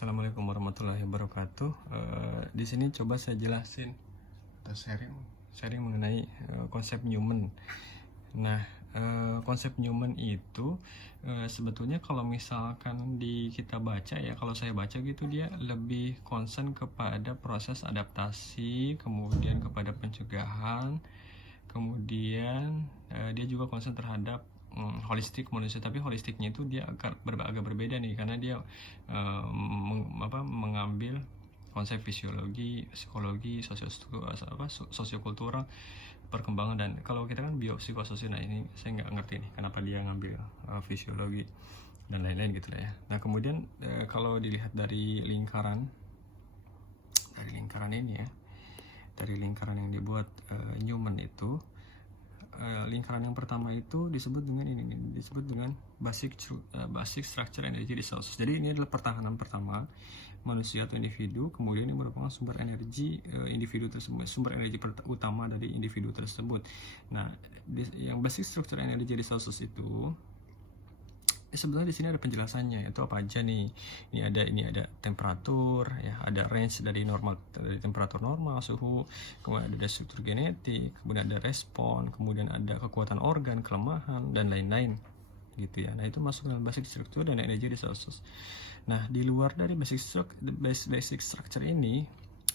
Assalamualaikum warahmatullahi wabarakatuh. Di sini coba saya jelasin atau sharing mengenai konsep Newman. Nah, konsep Newman itu sebetulnya kalau misalkan kita baca ya, kalau saya baca gitu dia lebih concern kepada proses adaptasi, kemudian kepada pencegahan, kemudian dia juga concern terhadap holistik manusia, tapi holistiknya itu dia agak berbeda nih, karena dia mengambil konsep fisiologi, psikologi, sosiokultural, perkembangan, dan kalau kita kan biopsikososial. Nah ini saya nggak ngerti nih kenapa dia ngambil fisiologi dan lain-lain gitu lah ya. Nah kemudian kalau dilihat dari lingkaran ini ya, dari lingkaran yang dibuat Newman itu, lingkaran yang pertama itu disebut dengan disebut dengan basic structure energy resources. Jadi ini adalah pertahanan pertama manusia atau individu, kemudian ini merupakan sumber energi individu tersebut, sumber energi utama dari individu tersebut. Nah, yang basic structure energy resources itu sebenarnya di sini ada penjelasannya, itu apa aja nih. Ini ada temperatur ya, ada range dari temperatur normal, suhu, kemudian ada struktur genetik, kemudian ada respon, kemudian ada kekuatan organ, kelemahan, dan lain-lain gitu ya. Nah itu masuk dalam basic structure dan energy resources. Nah di luar dari basic structure ini,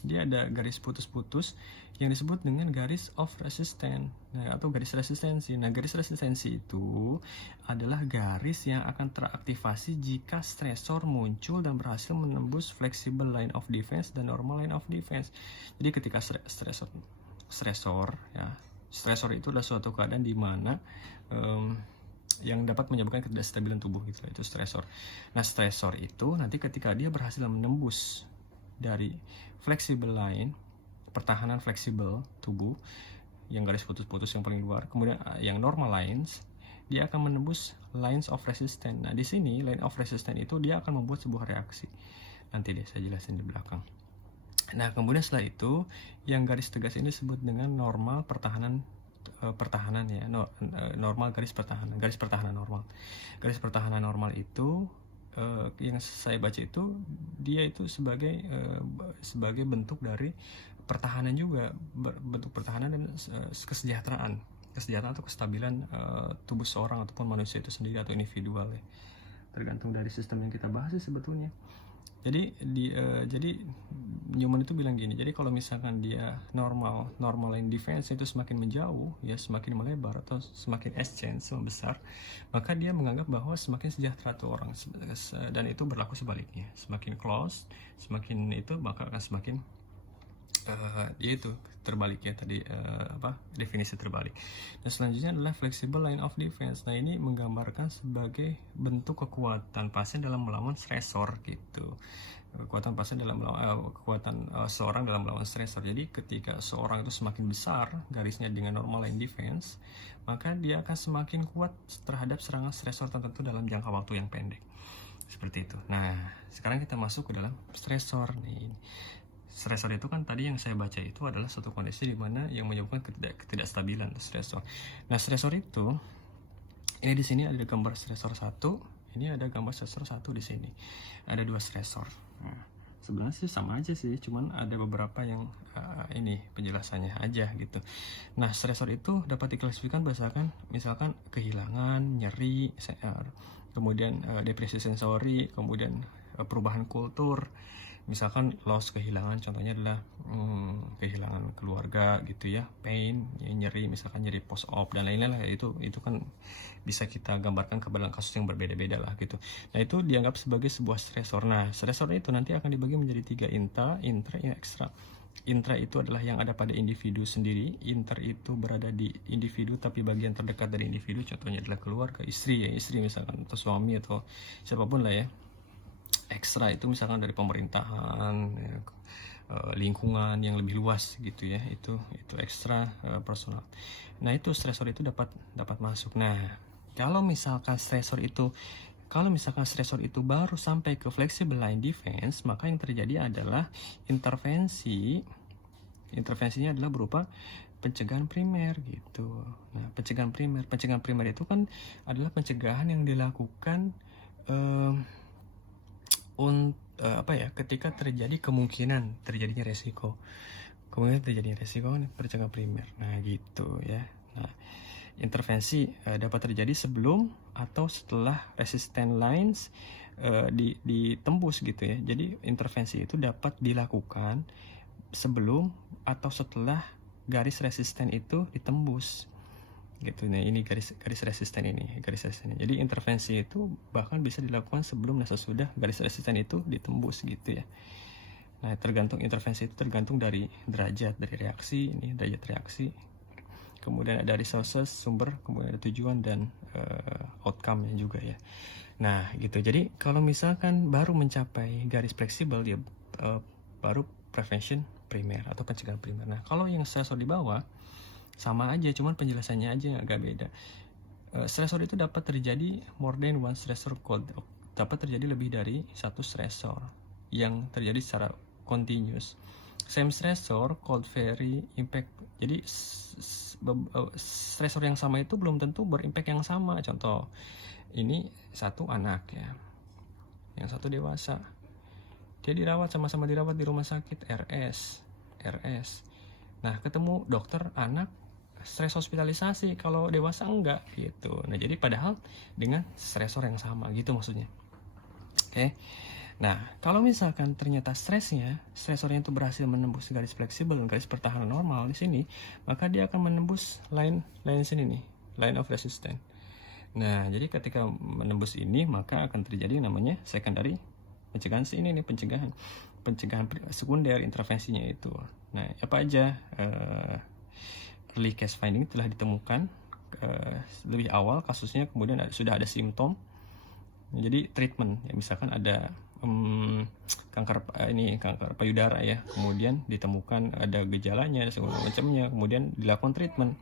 dia ada garis putus-putus yang disebut dengan garis of resistance, atau garis resistensi. Nah, garis resistensi itu adalah garis yang akan teraktivasi jika stresor muncul dan berhasil menembus flexible line of defense dan normal line of defense. Jadi ketika stresor itu adalah suatu keadaan di mana yang dapat menyebabkan ketidakstabilan tubuh gitu, itu stresor. Nah, stresor itu nanti ketika dia berhasil menembus dari flexible line, pertahanan fleksibel tubuh yang garis putus-putus yang paling luar, kemudian yang normal lines, dia akan menembus lines of resistance. Nah di sini line of resistance itu dia akan membuat sebuah reaksi, nanti deh saya jelasin di belakang. Nah kemudian setelah itu yang garis tegas ini disebut dengan normal pertahanan ya, normal garis pertahanan normal. Garis pertahanan normal itu yang saya baca itu dia itu sebagai bentuk dari pertahanan juga, bentuk pertahanan dan kesejahteraan atau kestabilan tubuh seorang ataupun manusia itu sendiri atau individual ya, tergantung dari sistem yang kita bahas sih sebetulnya. Jadi Newman itu bilang gini, jadi kalau misalkan dia normal line defense itu semakin menjauh ya, semakin melebar atau semakin exchange membesar, maka dia menganggap bahwa semakin sejahtera tuh orang, dan itu berlaku sebaliknya, semakin close semakin itu maka akan semakin dia itu terbalik ya tadi, definisi terbalik. Dan selanjutnya adalah flexible line of defense. Nah ini menggambarkan sebagai bentuk kekuatan pasien dalam melawan stresor gitu, kekuatan pasien dalam melawan seorang dalam melawan stresor. Jadi ketika seorang itu semakin besar garisnya dengan normal line defense, maka dia akan semakin kuat terhadap serangan stresor tertentu dalam jangka waktu yang pendek, seperti itu. Nah sekarang kita masuk ke dalam stresor nih. Stresor itu kan tadi yang saya baca itu adalah suatu kondisi di mana yang menyebabkan ketidakstabilan stresor. Nah, stresor itu ini di sini ada gambar stresor 1, ini ada gambar stresor 1 di sini. Ada 2 stresor. Nah, sebenarnya sih sama aja sih, cuman ada beberapa yang ini penjelasannya aja gitu. Nah, stresor itu dapat diklasifikasikan berdasarkan misalkan kehilangan, nyeri, kemudian depresi sensori, kemudian perubahan kultur. Misalkan loss, kehilangan, contohnya adalah kehilangan keluarga gitu ya, pain ya, nyeri, misalkan nyeri post op dan lain-lain lah, itu kan bisa kita gambarkan ke dalam kasus yang berbeda-beda lah gitu. Nah itu dianggap sebagai sebuah stresor. Nah stresor itu nanti akan dibagi menjadi 3, intra, extra. Intra itu adalah yang ada pada individu sendiri, inter itu berada di individu tapi bagian terdekat dari individu, contohnya adalah keluarga, istri misalkan, atau suami atau siapapun lah ya. Ekstra itu misalkan dari pemerintahan ya, lingkungan yang lebih luas gitu ya, itu ekstra personal. Nah itu stresor itu dapat masuk. Nah kalau misalkan stresor itu baru sampai ke flexible line defense, maka yang terjadi adalah intervensinya adalah berupa pencegahan primer gitu. Nah pencegahan primer itu kan adalah pencegahan yang dilakukan ketika terjadi kemungkinan terjadinya resiko. Kemungkinan terjadinya resiko kan pencegahan primer. Nah, gitu ya. Nah, intervensi dapat terjadi sebelum atau setelah resistant lines ditembus gitu ya. Jadi intervensi itu dapat dilakukan sebelum atau setelah garis resisten itu ditembus gitu. Nah, ini garis resisten ini. Jadi intervensi itu bahkan bisa dilakukan sebelum dan sesudah garis resisten itu ditembus gitu ya. Nah, intervensi itu tergantung dari derajat dari reaksi, ini derajat reaksi. Kemudian ada resources, sumber, kemudian ada tujuan dan outcome-nya juga ya. Nah, gitu. Jadi kalau misalkan baru mencapai garis fleksibel ya baru prevention primer atau pencegahan primer. Nah, kalau yang stressor di bawah sama aja, cuman penjelasannya aja yang agak beda. Stressor itu dapat terjadi more than one stressor code. Dapat terjadi lebih dari satu stressor yang terjadi secara continuous. Same stressor called vary impact. Jadi stressor yang sama itu belum tentu berimpact yang sama. Contoh, ini satu anak ya, yang satu dewasa. Dia dirawat, sama-sama dirawat di rumah sakit RS. Nah, ketemu dokter anak stres hospitalisasi, kalau dewasa enggak gitu. Nah, jadi padahal dengan stresor yang sama gitu maksudnya. Oke. Nah, kalau misalkan ternyata stresornya itu berhasil menembus garis fleksibel dan garis pertahanan normal di sini, maka dia akan menembus line sini nih, line of resistance. Nah, jadi ketika menembus ini maka akan terjadi yang namanya secondary pencegahan sini nih, pencegahan sekunder intervensinya itu. Nah, apa aja early case finding telah ditemukan lebih awal kasusnya, kemudian sudah ada simptom. Jadi treatment ya, misalkan ada kanker payudara ya, kemudian ditemukan ada gejalanya segala macamnya, kemudian dilakukan treatment.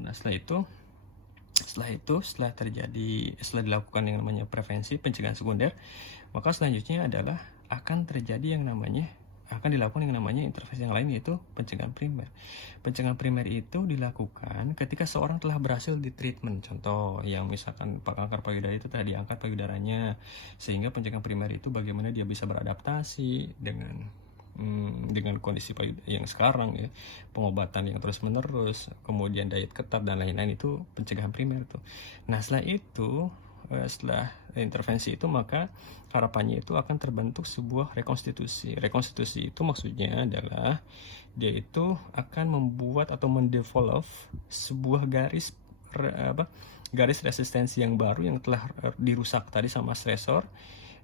Nah, setelah dilakukan yang namanya prevensi pencegahan sekunder, maka selanjutnya adalah akan dilakukan yang namanya intervensi yang lain, yaitu pencegahan primer. Pencegahan primer itu dilakukan ketika seorang telah berhasil di treatment. Contoh, yang misalkan kanker payudara itu telah diangkat payudaranya, sehingga pencegahan primer itu bagaimana dia bisa beradaptasi dengan kondisi payudara yang sekarang ya, pengobatan yang terus menerus, kemudian diet ketat dan lain-lain, itu pencegahan primer tuh. Nah, setelah intervensi itu maka harapannya itu akan terbentuk sebuah rekonstitusi. Rekonstitusi itu maksudnya adalah dia itu akan membuat atau mendevelop sebuah garis resistensi yang baru yang telah dirusak tadi sama stresor,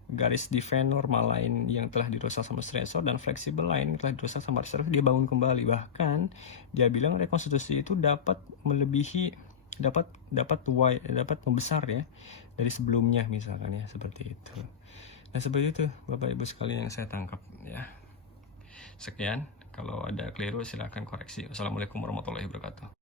garis defense normal lain yang telah dirusak sama stresor, dan fleksibel lain yang telah dirusak sama stresor, dia bangun kembali. Bahkan dia bilang rekonstitusi itu dapat melebihi, dapat membesar ya dari sebelumnya misalkan ya, seperti itu. Nah, seperti itu Bapak Ibu sekalian yang saya tangkap ya. Sekian, kalau ada keliru silakan koreksi. Wassalamualaikum warahmatullahi wabarakatuh.